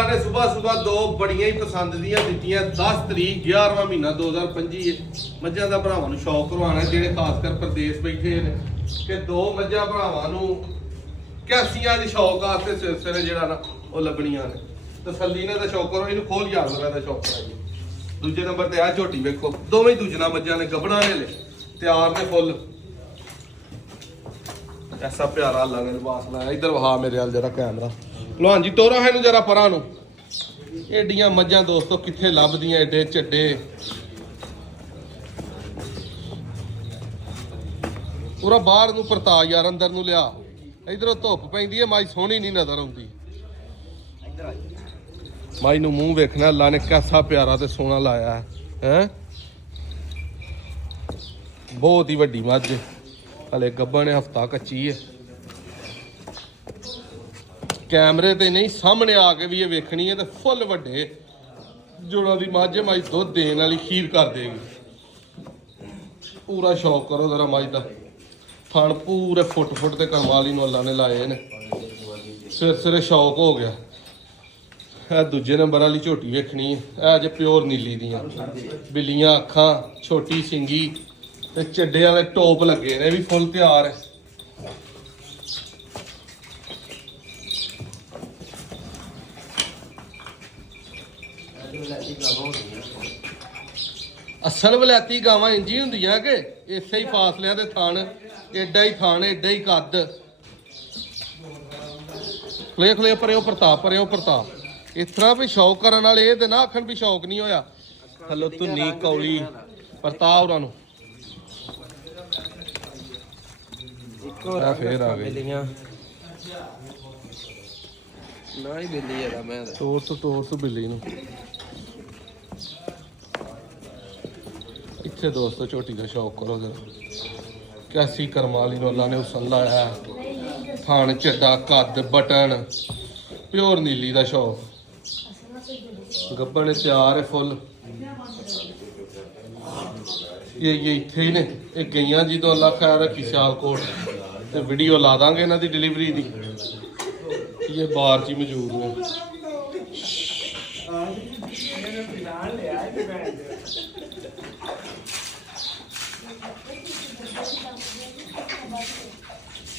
सुबह सुबह दो बड़ियां ही पसंद दियां दित्तियां 10 तरीक 11वां महीना 2025 मੱਝਾਂ ਦਾ ਭਰਾਵਾਂ ਨੂੰ ਸ਼ੌਕ ਕਰਵਾਉਣਾ ਜਿਹੜੇ ਖਾਸ ਕਰ ਪ੍ਰਦੇਸ਼ ਬੈਠੇ ਨੇ ਕਿ ਦੋ ਮੱਝਾਂ ਭਰਾਵਾਂ ਨੂੰ ਕੈਸੀਆਂ ਦੇ ਸ਼ੌਕ ਆਸਤੇ ਸਿਲਸਿਲੇ ਜਿਹੜਾ ਨਾ ਉਹ ਲੱਗਣੀਆਂ ਨੇ ਤਸੱਲੀ ਨਾਲ ਦਾ ਸ਼ੌਕ ਕਰੋ ਇਹਨੂੰ ਖੋਲ ਯਾਰ ਲਗਾ ਦਾ ਸ਼ੌਕ ਕਰਾਈਏ। ਦੂਜੇ ਨੰਬਰ ਤੇ ਆ ਝੋਟੀ ਵੇਖੋ ਦੋਵੇਂ ਦੂਜਣਾ ਮੱਝਾਂ ਨੇ ਗੱਭਣਾ ਨੇ ਤਿਆਰ ਨੇ ਫੁੱਲ ਐਸਾ ਪਿਆਰਾ ਅੱਲਾ ਨੇ ਲਿਬਾਸ ਲਾਇਆ। ਇਧਰ ਵਹਾ ਮੇਰੇ ਵਾਲ ਜਰਾ ਕੈਮਰਾ ਲੋਹਾਨ ਜੀ ਤੋਰਾ ਹੈ ਨੂੰ ਜਰਾ ਪਰਾਂ ਨੂੰ। ਏਡੀਆਂ ਮੱਝਾਂ ਦੋਸਤੋ ਕਿੱਥੇ ਲੱਭਦੀਆਂ ਏਡੇ ਝੱਡੇ ਪੂਰਾ ਬਾਹਰ ਨੂੰ ਪਰਤਾ ਯਾਰ ਅੰਦਰ ਨੂੰ ਲਿਆ। ਇਧਰੋਂ ਧੁੱਪ ਪੈਂਦੀ ਹੈ ਮਾਈ ਸੋਹਣੀ ਨਹੀਂ ਨਜ਼ਰ ਆਉਂਦੀ। ਮਾਈ ਨੂੰ ਮੂੰਹ ਵੇਖਣਾ ਅੱਲਾ ਨੇ ਕਿਹਦਾ ਪਿਆਰਾ ਤੇ ਸੋਹਣਾ ਲਾਇਆ ਹੈ। ਬਹੁਤ ਹੀ ਵੱਡੀ ਮੱਝ ਹਲੇ ਗੱਭਣ ਨੇ ਹਫਤਾ ਕੱਚੀ ਹੈ। ਕੈਮਰੇ ਤੇ ਨਹੀਂ ਸਾਹਮਣੇ ਆ ਕੇ ਵੀ ਇਹ ਵੇਖਣੀ ਹੈ ਤੇ ਫੁੱਲ ਵੱਡੇ ਜੋੜਾਂ ਦੀ ਮੱਝ ਮਾਈ ਦੁੱਧ ਦੇਣ ਵਾਲੀ ਖੀਰ ਕਰ ਦੇਗੀ। ਪੂਰਾ ਸ਼ੌਕ ਕਰੋ ਜ਼ਰਾ ਮੱਝ ਦਾ। ਥਣ ਪੂਰੇ ਫੁੱਟ ਤੇ ਕਰਮ ਵਾਲੀ ਨੂੰ ਅੱਲਾ ਨੇ ਲਾਏ ਨੇ। ਸਿਰੇ ਸ਼ੌਕ ਹੋ ਗਿਆ। ਇਹ ਦੂਜੇ ਨੰਬਰ ਵਾਲੀ ਝੋਟੀ ਵੇਖਣੀ ਹੈ। ਇਹ ਜੇ ਪਿਓਰ ਨੀਲੀ ਦੀਆਂ ਬਿੱਲੀਆਂ ਅੱਖਾਂ ਛੋਟੀ ਸਿੰਗੀ ਤੇ ਚੱਡੇ ਵਾਲੇ ਟੋਪ ਲੱਗੇ ਨੇ ਵੀ ਫੁੱਲ ਤਿਆਰ ਹੈ। ਅਸਲ ਵਲੈਤੀ ਗਾਵਾਂ ਇੰਜੀ ਹੁੰਦੀਆਂ ਕਿ ਇਸੇ ਹੀ ਫਾਸਲਿਆਂ ਦੇ ਥਣ ਏਡਾ ਹੀ ਥਣ ਏਡਾ ਹੀ ਕੱਦ। ਖਲੇ ਪਰਿਓ ਪ੍ਰਤਾਪ ਇਸ ਤਰ੍ਹਾਂ ਵੀ ਸ਼ੌਕ ਕਰਨ ਵਾਲੇ ਇਹ ਤੇ ਨਾ ਆਖਣ ਵੀ ਸ਼ੌਕ ਨਹੀਂ ਹੋਇਆ। ਹਲੋ ਧੁੰਨੀ ਕੌਲੀ ਪ੍ਰਤਾਪ ਉਹਨਾਂ ਨੂੰ ਫੇਰ ਆ ਗਏ ਨਾ ਹੀ ਬਿੱਲੀ ਹੈਗਾ ਮੈਂ ਤੋਰ ਬਿੱਲੀ ਨੂੰ। ਇੱਥੇ ਦੋਸਤੋ ਝੋਟੀ ਦਾ ਸ਼ੌਕ ਕਰੋ ਜਰਾ। ਕੈਸੀ ਕਰਮਾਲੀ ਨੂੰ ਅੱਲਾ ਨੇ ਹੁਸਨ ਲਾਇਆ। ਥਣ ਚੱਡਾ ਕੱਦ ਬਟਨ ਪਿਓਰ ਨੀਲੀ ਦਾ ਸ਼ੌਕ। ਗੱਬਣ ਤਿਆਰ ਹੈ ਫੁੱਲ। ਇਹ ਇੱਥੇ ਹੀ ਨੇ ਇਹ ਗਈਆਂ ਜੀ ਤੋਂ ਅੱਲਾ ਖੈਰ ਰੱਖੀ ਸਿਆਲਕੋਟ ਤੇ ਵੀਡੀਓ ਲਾ ਦਾਂਗੇ ਇਹਨਾਂ ਦੀ ਡਿਲੀਵਰੀ ਦੀ। ਇਹ ਬਾਹਰ 'ਚ ਹੀ ਮੌਜੂਦ ਨੇ।